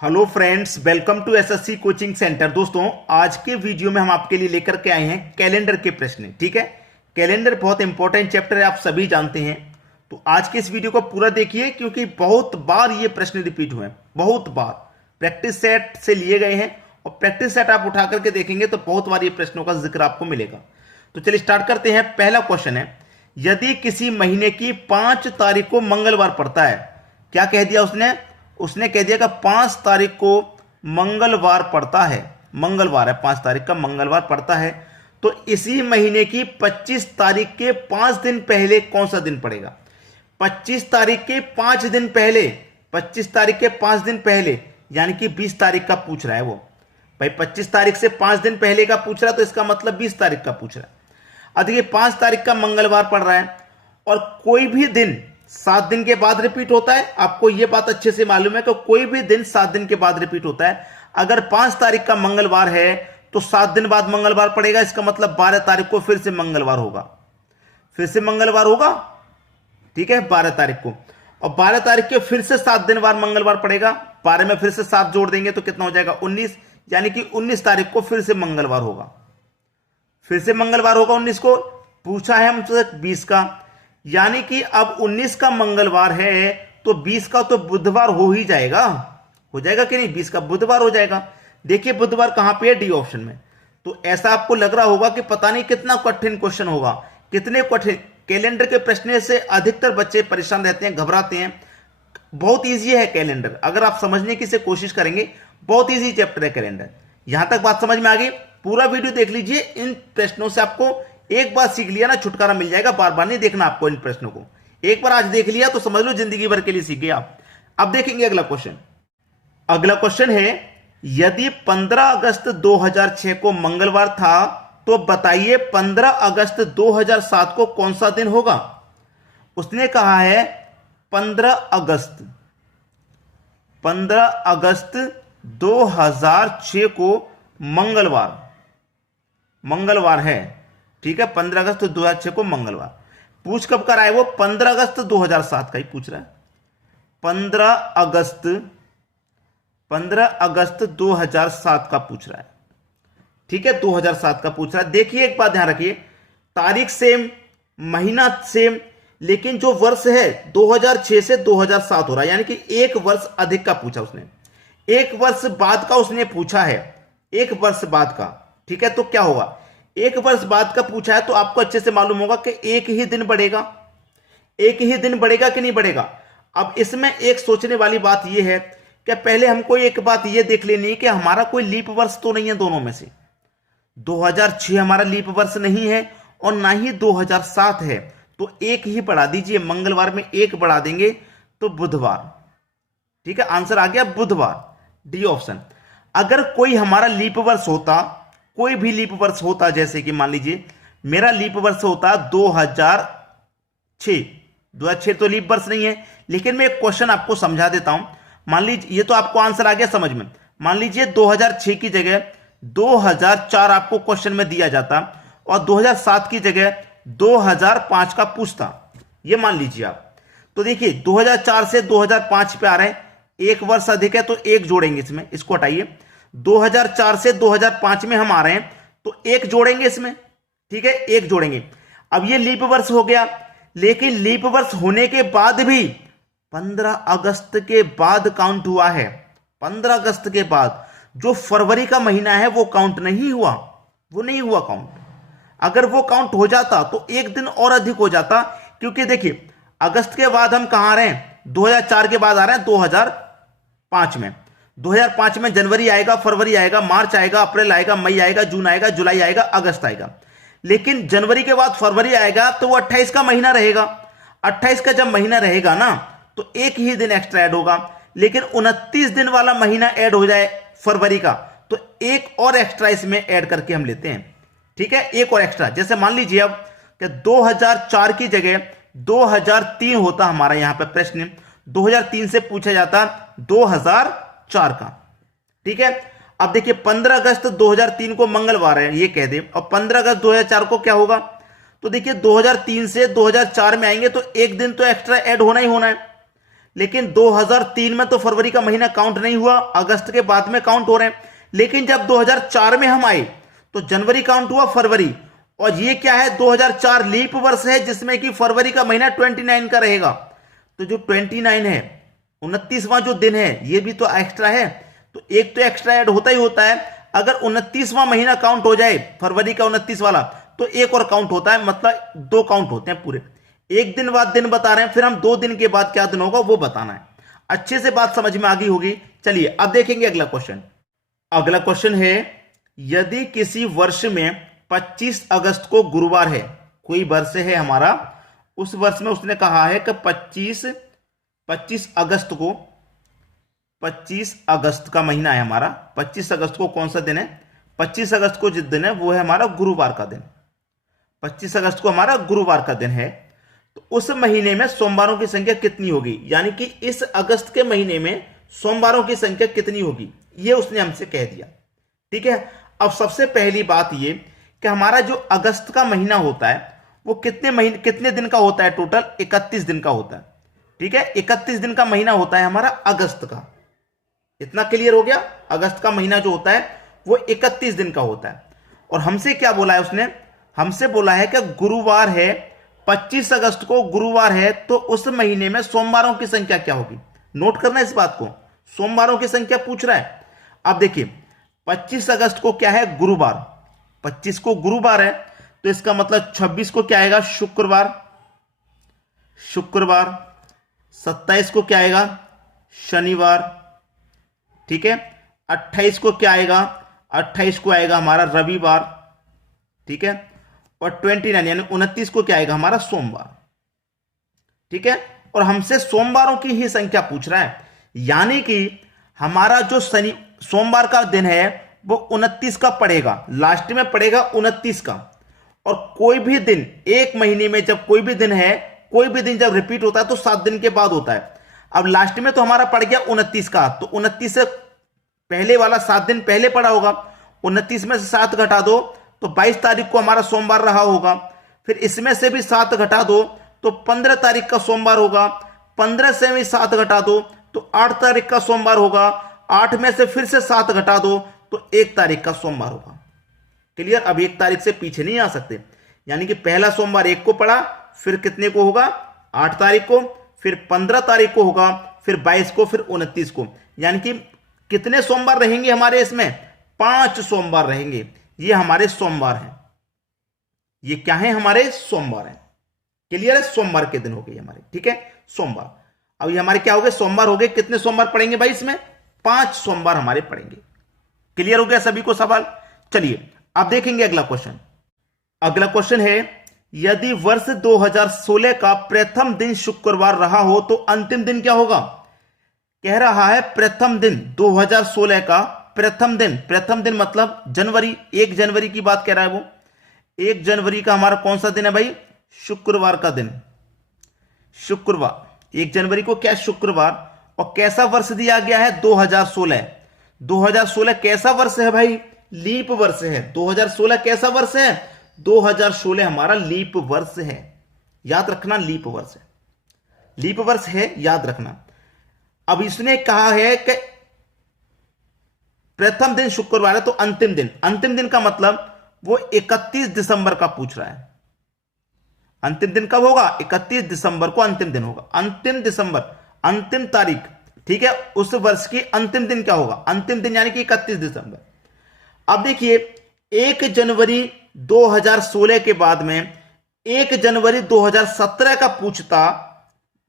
Hello friends, welcome to SSC coaching centre. दोस्तों, आज के वीडियो में हम आपके लिए लेकर के आए हैं कैलेंडर के प्रश्न। ठीक है, कैलेंडर बहुत इंपॉर्टेंट चैप्टर है, आप सभी जानते हैं। तो आज के इस वीडियो को पूरा देखिए, क्योंकि बहुत बार ये प्रश्न रिपीट हुए हैं, बहुत बार प्रैक्टिस सेट से लिए गए हैं। और प्रैक्टिस सेट आप उठा करके देखेंगे तो बहुत बार ये प्रश्नों का जिक्र आपको मिलेगा। तो चलिए स्टार्ट करते हैं। पहला क्वेश्चन है, यदि किसी महीने की 5 तारीख को मंगलवार पड़ता है। क्या कह दिया उसने कह दिया कि 5 तारीख को मंगलवार पड़ता है। मंगलवार है, 5 तारीख का मंगलवार पड़ता है। तो इसी महीने की 25 तारीख के 5 दिन पहले कौन सा दिन पड़ेगा? 25 तारीख के 5 दिन पहले, 25 तारीख के 5 दिन पहले यानी कि 20 तारीख का पूछ रहा है वो। भाई 25 तारीख से 5 दिन पहले का पूछ रहा है, तो इसका मतलब 20 तारीख का पूछ रहा है। अब देखिए 5 तारीख का मंगलवार पड़ रहा है और कोई भी दिन 7 दिन के बाद रिपीट होता है। आपको यह बात अच्छे से मालूम है कि कोई भी दिन 7 दिन के बाद रिपीट होता है। अगर 5 तारीख का मंगलवार है तो 7 दिन बाद मंगलवार पड़ेगा, इसका मतलब 12 तारीख को फिर से मंगलवार होगा, फिर से मंगलवार होगा। ठीक है, 12 तारीख को, और 12 तारीख के फिर से 7 दिन बाद मंगलवार पड़ेगा। 12 में फिर से 7 जोड़ देंगे तो कितना हो जाएगा? 19, यानी कि 19 तारीख को फिर से मंगलवार होगा, फिर से मंगलवार होगा। 19 को पूछा है हमसे 20 का, यानी कि अब 19 का मंगलवार है तो 20 का तो बुधवार हो ही जाएगा। हो जाएगा कि नहीं? 20 का बुधवार हो जाएगा। देखिए बुधवार कहां पे है? डी ऑप्शन में। तो ऐसा आपको लग रहा होगा कि पता नहीं कितना कठिन क्वेश्चन होगा, कितने कठिन। कैलेंडर के प्रश्न से अधिकतर बच्चे परेशान रहते हैं, घबराते हैं। बहुत ईजी है कैलेंडर, अगर आप समझने की से कोशिश करेंगे बहुत ईजी चैप्टर है कैलेंडर। यहां तक बात समझ में आ गई? पूरा वीडियो देख लीजिए। इन प्रश्नों से आपको एक बार सीख लिया ना, छुटकारा मिल जाएगा। बार बार नहीं देखना आपको इन प्रश्नों को। एक बार आज देख लिया तो समझ लो जिंदगी भर के लिए सीख गए आप। अब देखेंगे अगला क्वेश्चन। अगला क्वेश्चन है, यदि 15 अगस्त 2006 को मंगलवार था तो बताइए 15 अगस्त 2007 को कौन सा दिन होगा? उसने कहा है 15 अगस्त 2006 को मंगलवार है। ठीक है, 15 अगस्त 2006 को मंगलवार। पूछ कब कर आए वो? 15 अगस्त 2007 का ही पूछ रहा है। 15 अगस्त 2007 का पूछ रहा है। ठीक है, 2007 का पूछ रहा है। देखिए एक बात ध्यान रखिए, तारीख सेम, महीना सेम, लेकिन जो वर्ष है 2006 से 2007 हो रहा है, यानी कि एक वर्ष अधिक का पूछा उसने। एक वर्ष बाद का उसने पूछा है, एक वर्ष बाद का। ठीक है, तो क्या होगा? एक वर्ष बाद का पूछा है तो आपको अच्छे से मालूम होगा कि एक ही दिन बढ़ेगा। एक ही दिन बढ़ेगा कि नहीं बढ़ेगा? अब इसमें एक सोचने वाली बात यह है कि पहले हमको एक बात यह देख लेनी है कि हमारा कोई लीप वर्ष तो नहीं है दोनों में से। 2006 हमारा लीप वर्ष नहीं है और ना ही 2007 है, तो एक ही बढ़ा दीजिए। मंगलवार में एक बढ़ा देंगे तो बुधवार। ठीक है, आंसर आ गया बुधवार, डी ऑप्शन। अगर कोई हमारा लीप वर्ष होता, कोई भी लीप वर्ष होता, जैसे कि मान लीजिए मेरा लीप वर्ष होता 2006 तो लीप वर्ष नहीं है, लेकिन मैं एक क्वेश्चन आपको समझा देता हूं। मान लीजिए, ये तो आपको आंसर आ गया समझ में। मान लीजिए 2006 की जगह 2004 आपको क्वेश्चन में दिया जाता और 2007 की जगह 2005 का पूछता, ये मान लीजिए आप। तो देखिए 2004 से 2005 पे आ रहे हैं, एक वर्ष अधिक है तो एक जोड़ेंगे इसमें, इसको हटाइए। 2004 से 2005 में हम आ रहे हैं तो एक जोड़ेंगे इसमें। ठीक है, एक जोड़ेंगे। अब ये लीप वर्ष हो गया, लेकिन लीप वर्ष होने के बाद भी 15 अगस्त के बाद काउंट हुआ है। 15 अगस्त के बाद जो फरवरी का महीना है वो काउंट नहीं हुआ, वो नहीं हुआ काउंट। अगर वो काउंट हो जाता तो एक दिन और अधिक हो जाता, क्योंकि देखिए अगस्त के बाद हम कहां आ रहे हैं? 2004 के बाद आ रहे हैं 2005 में। 2005 में जनवरी आएगा, फरवरी आएगा, मार्च आएगा, अप्रैल आएगा, मई आएगा, जून आएगा, जुलाई आएगा, अगस्त आएगा। लेकिन जनवरी के बाद फरवरी आएगा तो वो 28 का महीना रहेगा। 28 का जब महीना रहेगा ना तो एक ही दिन एक्स्ट्रा ऐड होगा। लेकिन 29 दिन वाला महीना ऐड हो जाए फरवरी का तो एक और एक्स्ट्रा इसमें ऐड करके हम लेते हैं। ठीक है, एक और एक्स्ट्रा। जैसे मान लीजिए अब कि 2004 की जगह 2003 होता हमारा यहां पर प्रश्न, 2003 से पूछा जाता 2004 का। ठीक है, अब देखिए 15 अगस्त 2003 को मंगलवार है ये कह दे, और 15 अगस्त 2004 को क्या होगा? तो देखिए 2003 से 2004 में आएंगे तो एक दिन तो एक्स्ट्रा ऐड होना ही होना है। लेकिन 2003 में तो फरवरी का महीना काउंट नहीं हुआ, अगस्त के बाद में काउंट हो रहे हैं। लेकिन जब 2004 में हम आए तो जनवरी काउंट हुआ, फरवरी, और ये क्या है 2004 लीप वर्ष है जिसमें कि फरवरी का महीना 29 का रहेगा। तो जो 29 है 29वां जो दिन है ये भी तो एक्स्ट्रा है, तो एक तो एक्स्ट्रा ऐड होता ही होता है। अगर 29वां महीना काउंट हो जाए फरवरी का 29 वाला तो एक और काउंट होता है, मतलब 2 काउंट होते हैं पूरे। एक दिन बाद दिन बता रहे हैं, फिर हम 2 दिन के बाद क्या दिन होगा वो बताना है। अच्छे से बात समझ में आ गई होगी। चलिए अब देखेंगे अगला क्वेश्चन। अगला क्वेश्चन है, यदि किसी वर्ष में 25 अगस्त को गुरुवार है, कोई वर्ष है हमारा, उस वर्ष में उसने कहा है कि 25 अगस्त को, 25 अगस्त का महीना है हमारा, 25 अगस्त को कौन सा दिन है, 25 अगस्त को जिस दिन है वो है हमारा गुरुवार का दिन। 25 अगस्त को हमारा गुरुवार का दिन है, तो उस महीने में सोमवारों की संख्या कितनी होगी, यानी कि इस अगस्त के महीने में सोमवारों की संख्या कितनी होगी, ये उसने हमसे कह दिया। ठीक है, अब सबसे पहली बात ये कि हमारा जो अगस्त का महीना होता है वो कितने दिन का होता है, टोटल 31 दिन का होता है। ठीक है, 31 दिन का महीना होता है हमारा अगस्त का। इतना क्लियर हो गया, अगस्त का महीना जो होता है वो 31 दिन का होता है। और हमसे क्या बोला है उसने, हमसे बोला है कि गुरुवार है, 25 अगस्त को गुरुवार है, तो उस महीने में सोमवारों की संख्या क्या होगी। नोट करना इस बात को, सोमवारों की संख्या पूछ रहा है। अब देखिए 25 अगस्त को क्या है, गुरुवार, 25 को गुरुवार है, तो इसका मतलब 26 को क्या आएगा, शुक्रवार, 27 को क्या आएगा, शनिवार। ठीक है, 28 को क्या आएगा, 28 को आएगा हमारा रविवार। ठीक है, और 29 यानी 29 को क्या आएगा हमारा सोमवार। ठीक है, और हमसे सोमवारों की ही संख्या पूछ रहा है, यानी कि हमारा जो सोमवार का दिन है वो 29 का पड़ेगा, लास्ट में पड़ेगा 29 का। और कोई भी दिन एक महीने में, जब कोई भी दिन है, कोई भी दिन जब रिपीट होता है तो 7 दिन के बाद होता है। अब लास्ट में तो हमारा पड़ गया 29 का, तो 29 से पहले वाला 7 दिन पहले पड़ा होगा, 29 में से 7 घटा दो तो 22 तारीख को हमारा सोमवार रहा होगा। फिर इसमें से भी 7 घटा दो तो 15 तारीख का सोमवार होगा, 15 से भी 7 घटा दो तो 8 तारीख का सोमवार होगा, 8 में से फिर से 7 घटा दो तो 1 तारीख का सोमवार होगा। क्लियर, अब 1 तारीख से पीछे नहीं आ सकते, यानी कि पहला सोमवार 1 को पड़ा, फिर कितने को होगा 8 तारीख को, फिर 15 तारीख को होगा, फिर 22 को, फिर 29 को। यानी कि कितने सोमवार रहेंगे हमारे इसमें, 5 सोमवार रहेंगे। ये हमारे सोमवार हैं, ये क्या है हमारे सोमवार हैं। क्लियर है, सोमवार के दिन हो गए हमारे। ठीक है, सोमवार। अब ये हमारे क्या हो गए, सोमवार हो गए। कितने सोमवार पड़ेंगे भाई इसमें, 5 सोमवार हमारे पड़ेंगे। क्लियर हो गया सभी को सवाल। चलिए अब देखेंगे अगला क्वेश्चन। अगला क्वेश्चन है, यदि वर्ष 2016 का प्रथम दिन शुक्रवार रहा हो तो अंतिम दिन क्या होगा। कह रहा है प्रथम दिन 2016 का प्रथम दिन, प्रथम दिन मतलब जनवरी, 1 जनवरी की बात कह रहा है वो। 1 जनवरी का हमारा कौन सा दिन है भाई, शुक्रवार का दिन, शुक्रवार। 1 जनवरी को क्या, शुक्रवार। और कैसा वर्ष दिया गया है, 2016। 2016 कैसा वर्ष है भाई, लीप वर्ष है। 2016 कैसा वर्ष है, 2016 हमारा लीप वर्ष है। याद रखना, लीप वर्ष है, लीप वर्ष है, याद रखना। अब इसने कहा है कि प्रथम दिन शुक्रवार है तो अंतिम दिन, अंतिम दिन का मतलब वो 31 दिसंबर का पूछ रहा है। अंतिम दिन कब होगा, 31 दिसंबर को अंतिम दिन होगा। अंतिम दिसंबर, अंतिम तारीख। ठीक है, उस वर्ष की अंतिम दिन क्या होगा, अंतिम दिन यानी कि 31 दिसंबर। अब देखिए 1 जनवरी 2016 के बाद में 1 जनवरी 2017 का पूछता,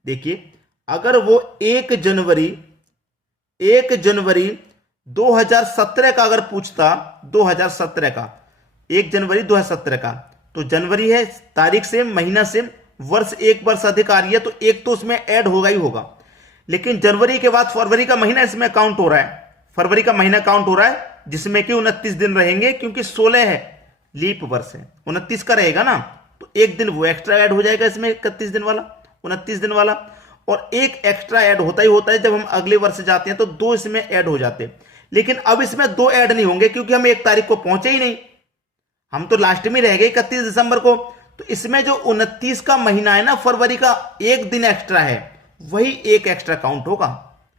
देखिए अगर वो 1 जनवरी 2017 का अगर पूछता, 2017 का 1 जनवरी 2017 का, तो जनवरी है तारीख से, महीना से, वर्ष 1 वर्ष अधिक आ रही है तो 1 तो उसमें ऐड होगा ही होगा। लेकिन जनवरी के बाद फरवरी का महीना इसमें काउंट हो रहा है, फरवरी का महीना काउंट हो रहा है जिसमें कि 29 दिन रहेंगे, क्योंकि 16 है, लीप वर्ष है, 29 का रहेगा ना, तो 1 दिन वो एक्स्ट्रा ऐड हो जाएगा इसमें, 31 दिन वाला, 29 दिन वाला। और 1 एक्स्ट्रा ऐड होता ही होता है, जब हम अगले वर्ष जाते हैं तो 2 इसमें ऐड हो जाते हैं। लेकिन अब इसमें 2 ऐड नहीं होंगे क्योंकि हम 1 तारीख को पहुंचे ही नहीं, हम तो लास्ट में रह गए 31 दिसंबर को। तो इसमें जो 29 का महीना है ना फरवरी का, 1 दिन एक्स्ट्रा है, वही एक एक्स्ट्रा काउंट होगा।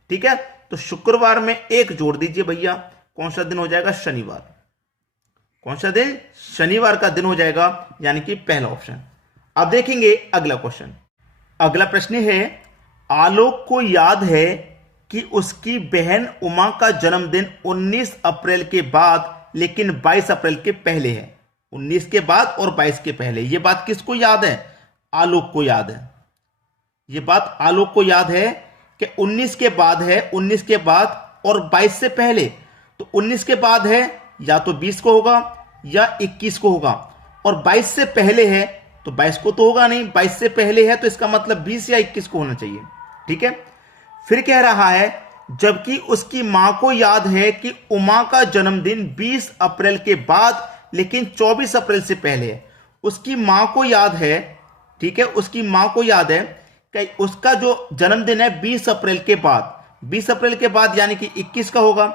ठीक है, तो शुक्रवार में एक जोड़ दीजिए भैया, कौन सा दिन हो जाएगा? शनिवार। कौन सा दिन? शनिवार का दिन हो जाएगा, यानी कि पहला ऑप्शन। अब देखेंगे अगला क्वेश्चन। अगला प्रश्न है, आलोक को याद है कि उसकी बहन उमा का जन्मदिन 19 अप्रैल के बाद लेकिन 22 अप्रैल के पहले है। 19 के बाद और 22 के पहले, यह बात किसको याद है? आलोक को याद है। यह बात आलोक को याद है कि 19 के बाद है, 19 के बाद और 22 से पहले। तो 19 के बाद है या तो 20 को होगा या 21 को होगा, और 22 से पहले है तो 22 को तो होगा नहीं, 22 से पहले है तो इसका मतलब 20 या 21 को होना चाहिए। ठीक है, फिर कह रहा है जबकि उसकी मां को याद है कि उमा का जन्मदिन 20 अप्रैल के बाद लेकिन 24 अप्रैल से पहले है। उसकी मां को याद है, ठीक है, उसकी मां को याद है कि उसका जो जन्मदिन है 20 अप्रैल के बाद, 20 अप्रैल के बाद यानी कि 21 का होगा,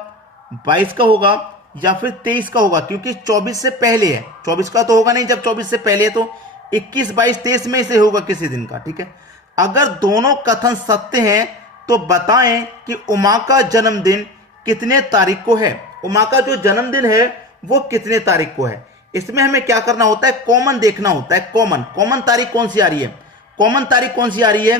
22 का होगा या फिर 23 का होगा, क्योंकि 24 से पहले है। 24 का तो होगा नहीं, जब 24 से पहले है तो 21, 22, 23 में से होगा किसी दिन का। ठीक है, अगर दोनों कथन सत्य हैं तो बताएं कि उमा का जन्मदिन कितने तारीख को है। उमा का जो जन्मदिन है वो कितने तारीख को है। इसमें हमें क्या करना होता है? कॉमन देखना होता है। कॉमन तारीख कौन सी आ रही है? कॉमन तारीख कौन सी आ रही है?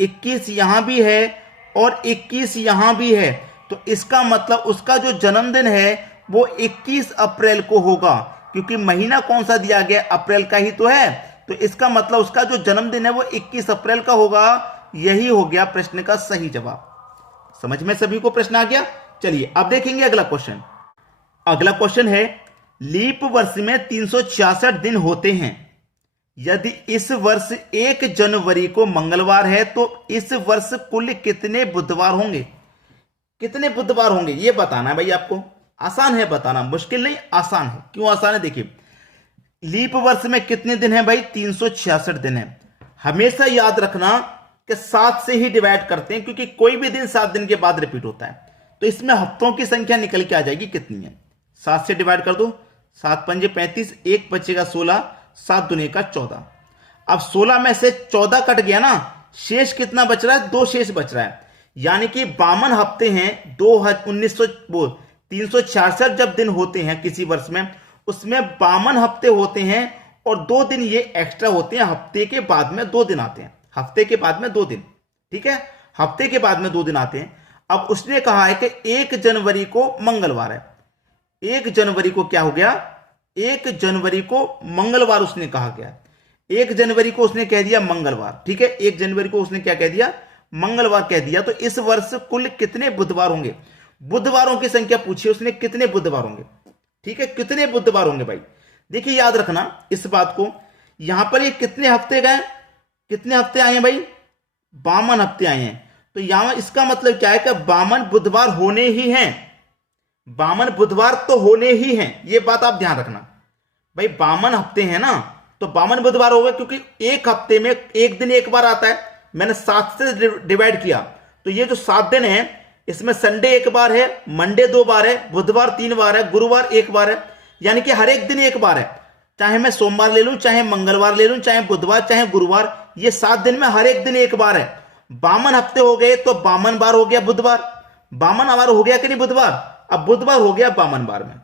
21 यहां भी है और 21 यहां भी है, तो इसका मतलब उसका जो जन्मदिन है वो 21 अप्रैल को होगा, क्योंकि महीना कौन सा दिया गया? अप्रैल का ही तो है। तो इसका मतलब उसका जो जन्मदिन है वो 21 अप्रैल का होगा। यही हो गया प्रश्न का सही जवाब। समझ में सभी को प्रश्न आ गया? चलिए अब देखेंगे अगला क्वेश्चन। अगला क्वेश्चन है, लीप वर्ष में 366 दिन होते हैं। यदि इस वर्ष 1 जनवरी को मंगलवार है तो इस वर्ष कुल कितने बुधवार होंगे? कितने बुधवार होंगे ये बताना है भाई आपको। आसान है बताना, मुश्किल नहीं, आसान है। क्यों आसान है? देखिए, लीप वर्ष में कितने दिन है भाई? 366 दिन है। हमेशा याद रखना कि 7 से ही डिवाइड करते हैं, क्योंकि कोई भी दिन 7 दिन के बाद रिपीट होता है। तो इसमें हफ्तों की संख्या निकल के आ जाएगी कितनी है। 7 से डिवाइड कर दो, 7 पंजे 35, 1 बचेगा 16, 7 दूनी का 14। अब 16 में से 14 कट गया ना, शेष कितना बच रहा है? 2 शेष बच रहा है, यानी कि 52 हफ्ते हैं। 366 जब दिन होते हैं किसी वर्ष में, उसमें 52 हफ्ते होते हैं और 2 दिन ये एक्स्ट्रा होते हैं। हफ्ते के बाद में 2 दिन आते हैं, हफ्ते के बाद में 2 दिन। ठीक है, हफ्ते के बाद में 2 दिन आते हैं। अब उसने कहा है कि 1 जनवरी को मंगलवार है। 1 जनवरी को क्या हो गया? 1 जनवरी को मंगलवार उसने कहा गया। 1 जनवरी को उसने कह दिया मंगलवार। ठीक है, 1 जनवरी को उसने क्या कह दिया? मंगलवार कह दिया। तो इस वर्ष कुल कितने बुधवार होंगे? बुधवारों की संख्या पूछी उसने, कितने बुधवार होंगे। ठीक है, कितने बुधवार होंगे भाई? देखिए याद रखना इस बात को। यहां पर ये कितने हफ्ते गए? कितने हफ्ते आए हैं भाई? 52 हफ्ते आए हैं। तो यहां इसका मतलब क्या है कि 52 बुधवार होने ही हैं। 52 बुधवार तो होने ही हैं, ये बात आप ध्यान रखना भाई। 52 हफ्ते हैं ना, तो 52 बुधवार हो गए, क्योंकि एक हफ्ते में एक दिन एक बार आता है। मैंने 7 से डिवाइड किया, तो ये जो 7 दिन है इसमें संडे एक बार है, मंडे 2 बार है, बुधवार 3 बार है, गुरुवार 1 बार है, यानी कि हर एक दिन 1 बार है। चाहे मैं सोमवार ले लूं, चाहे मंगलवार ले लूं, चाहे बुधवार, चाहे गुरुवार, ये 7 दिन में हर एक दिन 1 बार है। 52 हफ्ते हो गए तो 52 बार हो गया बुधवार। 52 बार हो गया कि नहीं बुधवार? अब बुधवार हो गया 52 बार में।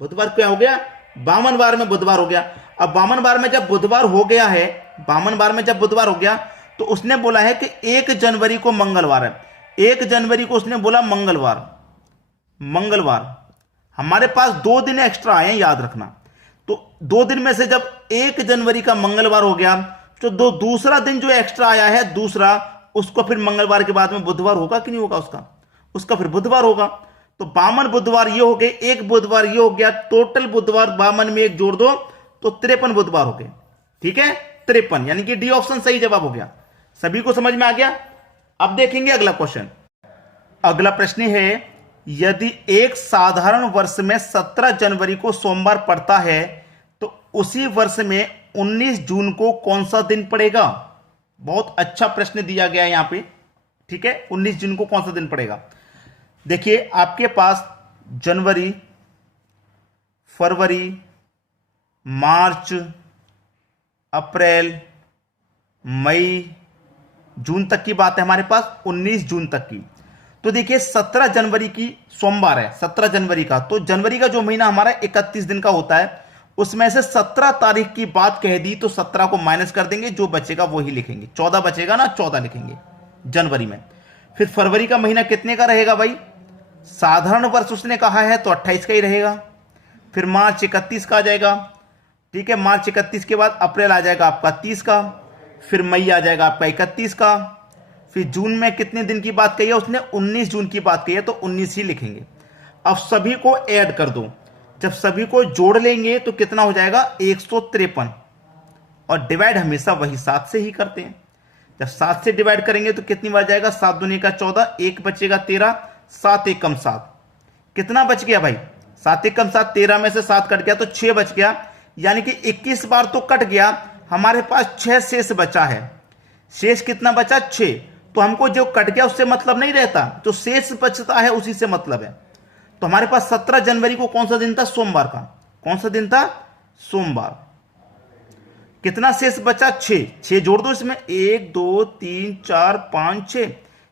बुधवार क्या हो गया? 52 बार में बुधवार हो गया। अब 52 बार में जब बुधवार हो गया है, 52 बार में जब बुधवार हो गया, तो उसने बोला है कि 1 जनवरी को मंगलवार है। 1 जनवरी को उसने बोला मंगलवार। मंगलवार हमारे पास 2 दिन एक्स्ट्रा आए हैं, याद रखना। तो 2 दिन में से जब 1 जनवरी का मंगलवार हो गया, तो दूसरा दिन जो एक्स्ट्रा आया है, दूसरा, उसको फिर मंगलवार के बाद में बुधवार होगा कि नहीं होगा? उसका फिर बुधवार होगा। तो 52 बुधवार ये हो गए, 1 बुधवार ये हो गया, टोटल बुधवार 52 में 1 जोड़ दो तो 53 बुधवार हो गए। ठीक है, 53, यानी कि डी ऑप्शन सही जवाब हो गया। सभी को समझ में आ गया? अब देखेंगे अगला क्वेश्चन। अगला प्रश्न है, यदि एक साधारण वर्ष में 17 जनवरी को सोमवार पड़ता है तो उसी वर्ष में 19 जून को कौन सा दिन पड़ेगा? बहुत अच्छा प्रश्न दिया गया है यहां पे। ठीक है, 19 जून को कौन सा दिन पड़ेगा? देखिए, आपके पास जनवरी, फरवरी, मार्च, अप्रैल, मई, जून तक की बात है हमारे पास, 19 जून तक की। तो देखिए 17 जनवरी की सोमवार है, 17 जनवरी का, तो जनवरी का जो महीना हमारा 31 दिन का होता है, उसमें से 17 तारीख की बात कह दी तो 17 को माइनस कर देंगे, जो बचेगा वही लिखेंगे, 14 बचेगा ना, 14 लिखेंगे जनवरी में। फिर फरवरी का महीना कितने का रहेगा भाई, साधारण वर्ष उसने कहा है तो 28 का ही रहेगा। फिर मार्च 31 का आ जाएगा, ठीक है, मार्च 31 के बाद अप्रैल आ जाएगा आपका 30 का, फिर मई आ जाएगा आपका 31 का। फिर जून में कितने दिन की बात कही है उसने, 19 जून की बात कही है तो 19 ही लिखेंगे। अब सभी को ऐड कर दो, जब सभी को जोड़ लेंगे तो कितना हो जाएगा 153, और डिवाइड हमेशा वही 7 से ही करते हैं। जब 7 से डिवाइड करेंगे तो कितनी बार जाएगा, 7 दूनी का 14, 1 बचेगा 13, 7 एक कम 7, कितना बच गया भाई, 7 एक कम 7, 13 में से 7 कट गया तो 6 बच गया, यानी कि 21 बार तो कट गया, हमारे पास 6 शेष बचा है। शेष कितना बचा, 6। तो हमको जो कट गया उससे मतलब नहीं रहता, जो शेष बचता है उसी से मतलब है। तो हमारे पास 17 जनवरी को कौन सा दिन था, सोमवार का, कौन सा दिन था, सोमवार। कितना शेष बचा, 6, 6 जोड़ दो इसमें, 1 2 3 4 5 6,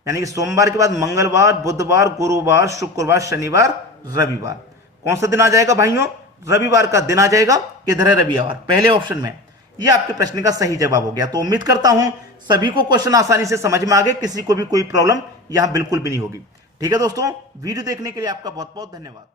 यानी कि सोमवार के बाद मंगलवार, बुधवार, गुरुवार, शुक्रवार, शनिवार, रविवार। कौन सा दिन आ जाएगा भाइयों, रविवार का दिन आ जाएगा। किधर है रविवार, पहले ऑप्शन में। ये आपके प्रश्न का सही जवाब हो गया। तो उम्मीद करता हूं सभी को क्वेश्चन आसानी से समझ में आ गए, किसी को भी कोई प्रॉब्लम यहां बिल्कुल भी नहीं होगी। ठीक है दोस्तों, वीडियो देखने के लिए आपका बहुत बहुत धन्यवाद।